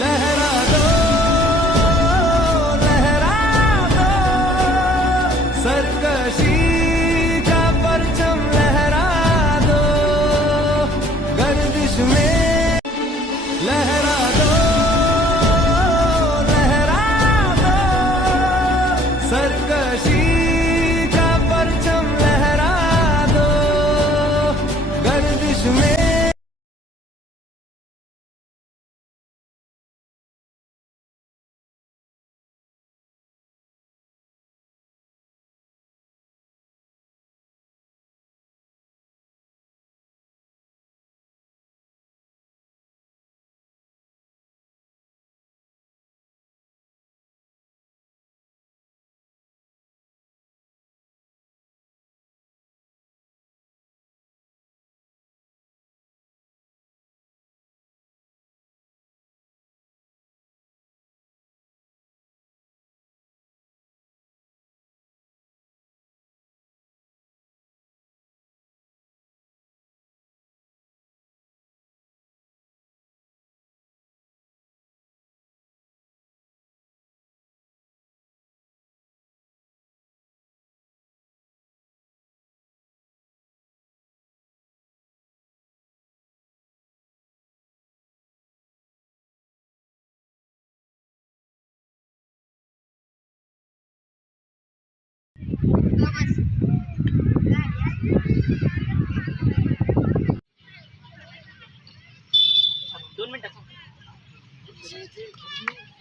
लहरा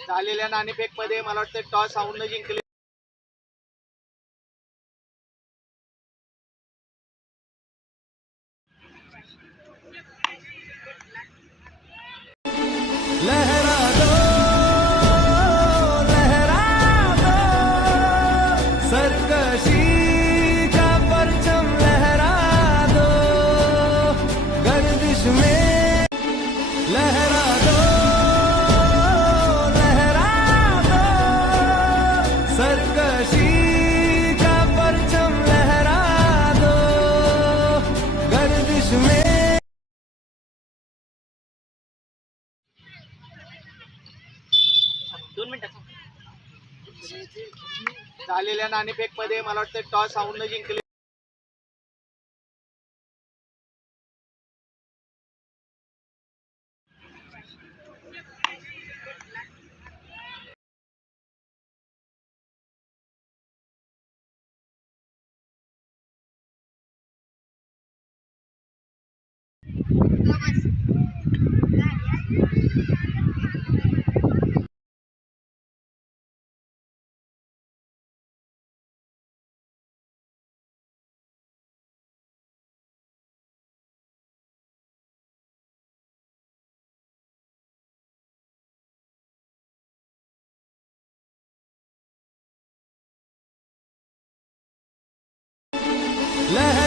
झालेल्या नाणेफेकमध्ये मला वाटतं टॉस साऊंड जिंकले. दोन मिनिटात झालेल्या नाणेफेकमध्ये मला वाटतं टॉस साऊंडनं जिंकले. लहर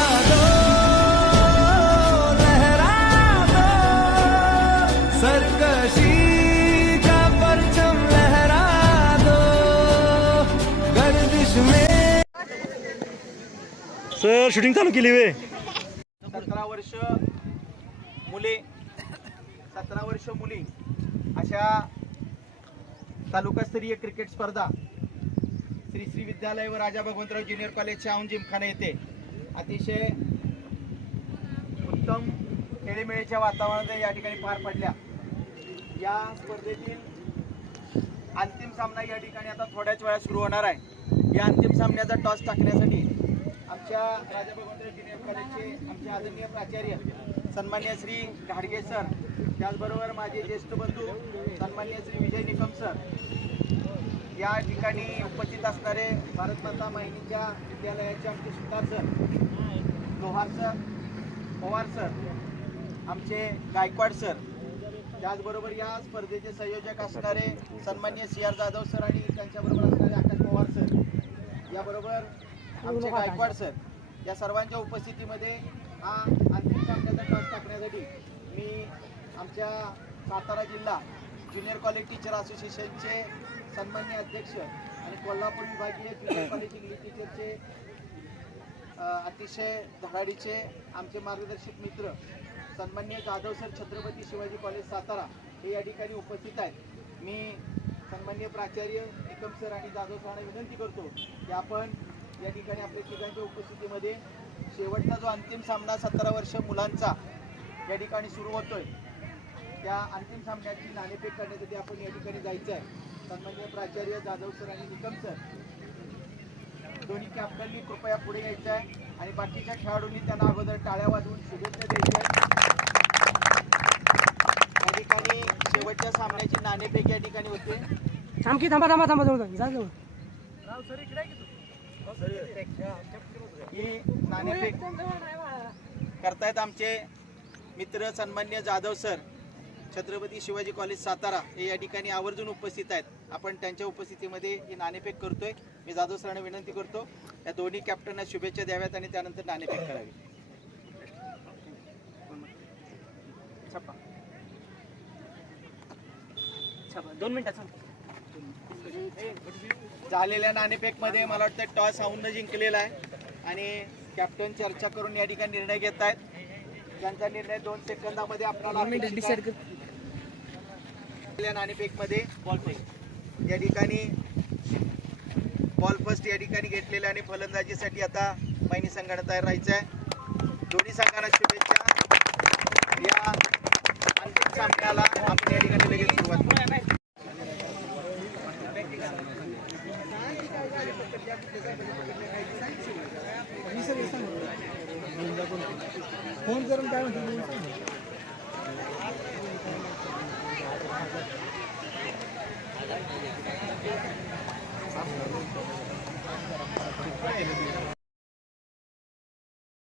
सर शूटिंग चालू केली वे. सतरा वर्ष मुले सतरा वर्ष मुली अशा तालुकास्तरीय क्रिकेट स्पर्धा श्री श्री विद्यालय व राजा भगवंतराव ज्युनियर कॉलेजच्या शाहून जिमखाना येथे अतिशय उत्तम खेळीमेळीच्या वातावरणात या ठिकाणी पार पडल्या. या स्पर्धेतील अंतिम सामना या ठिकाणी आता थोड्याच वेळा सुरू होणार आहे. या अंतिम सामन्याचा टॉस टाकण्यासाठी आमच्या राजा भगवंतराव कॉलेजचे आमचे आदरणीय प्राचार्य सन्मान्य श्री घाडगे सर त्याचबरोबर माझे ज्येष्ठ बंधू सन्मान्य श्री विजय निकम सर या ठिकाणी उपस्थित असणारे भारत माहिनीच्या विद्यालयाचे आमचे Sutar sir Lohar sir Pawar sir आमचे गायकवाड सर त्याचबरोबर या स्पर्धेचे संयोजक असणारे सन्मान्य सी आर जाधव सर आणि त्यांच्याबरोबर असणारे आकाश पवार सर याबरोबर आमचे गायकवाड सर. या सर्वांच्या उपस्थितीमध्ये हा अंतिम सामन्याचा टॉस टाकण्यासाठी मी आमच्या सातारा जिल्हा ज्युनियर कॉलेज टीचर असोसिएशनचे सन्मान्य अध्यक्ष आणि कोल्हापूर विभागीय ज्युनियर कॉलेज इंग्लिश टीचरचे अतिशय धडाडीचे आमचे मार्गदर्शक मित्र सन्मान्य जाधव सर छत्रपती शिवाजी कॉलेज सातारा हे या ठिकाणी उपस्थित आहेत. मी सन्मान्य प्राचार्य निकम सर आणि जाधव सरांना विनंती करतो की आपण या ठिकाणी आपल्या ठिकाणच्या उपस्थितीमध्ये शेवटचा जो अंतिम सामना सतरा वर्ष मुलांचा या ठिकाणी सुरू होतोय. त्या अंतिम सामन्याची नाणेफेक करण्यासाठी आपण या ठिकाणी जायचं आहे सन्मान्य प्राचार्य जाधव सर आणि निकम सर. दोन्ही कॅप्टननी कृपया पुढे यायचं आहे आणि बाकीच्या खेळाडूंनी त्यांना अगोदर टाळ्या वाजवून शुभेच्छा द्यायच्या आहेत. या ठिकाणी शेवटच्या सामन्याची नाणेफेक या ठिकाणी होते. थांब की थांबा थांबा थांबा जवळ जा, जा जवळ ही नाणेफेक करतायत आमचे मित्र सन्मान्य जाधव सर छत्रपती शिवाजी कॉलेज सातारा हे या ठिकाणी आवर्जून उपस्थित आहेत. आपण त्यांच्या उपस्थितीमध्ये ही नाणेफेक करतोय. मी जाधव सरांना विनंती करतो या दोन्ही कॅप्टनना शुभेच्छा द्याव्यात आणि त्यानंतर नाणेफेक करावी. छप्पा छपा. दोन मिनिटात झालेल्या नाणेफेकमध्ये मला वाटतं टॉस हाऊन जिंकलेला आहे. आणि कॅप्टन चर्चा करून या ठिकाणी निर्णय घेत आहेत त्यांचा निर्णय दोन सेकंदामध्ये आपल्याला नाणेफेकमध्ये बॉल फर्स्ट या ठिकाणी बॉल फर्स्ट या ठिकाणी घेतलेल्या आणि फलंदाजीसाठी आता महिनी संघाने तयार राहायचं आहे दोन्ही संघांना शुभेच्छा. या अंतिम सामन्याला आपण या ठिकाणी लगेच सुरुवात फोन करून काय म्हणतो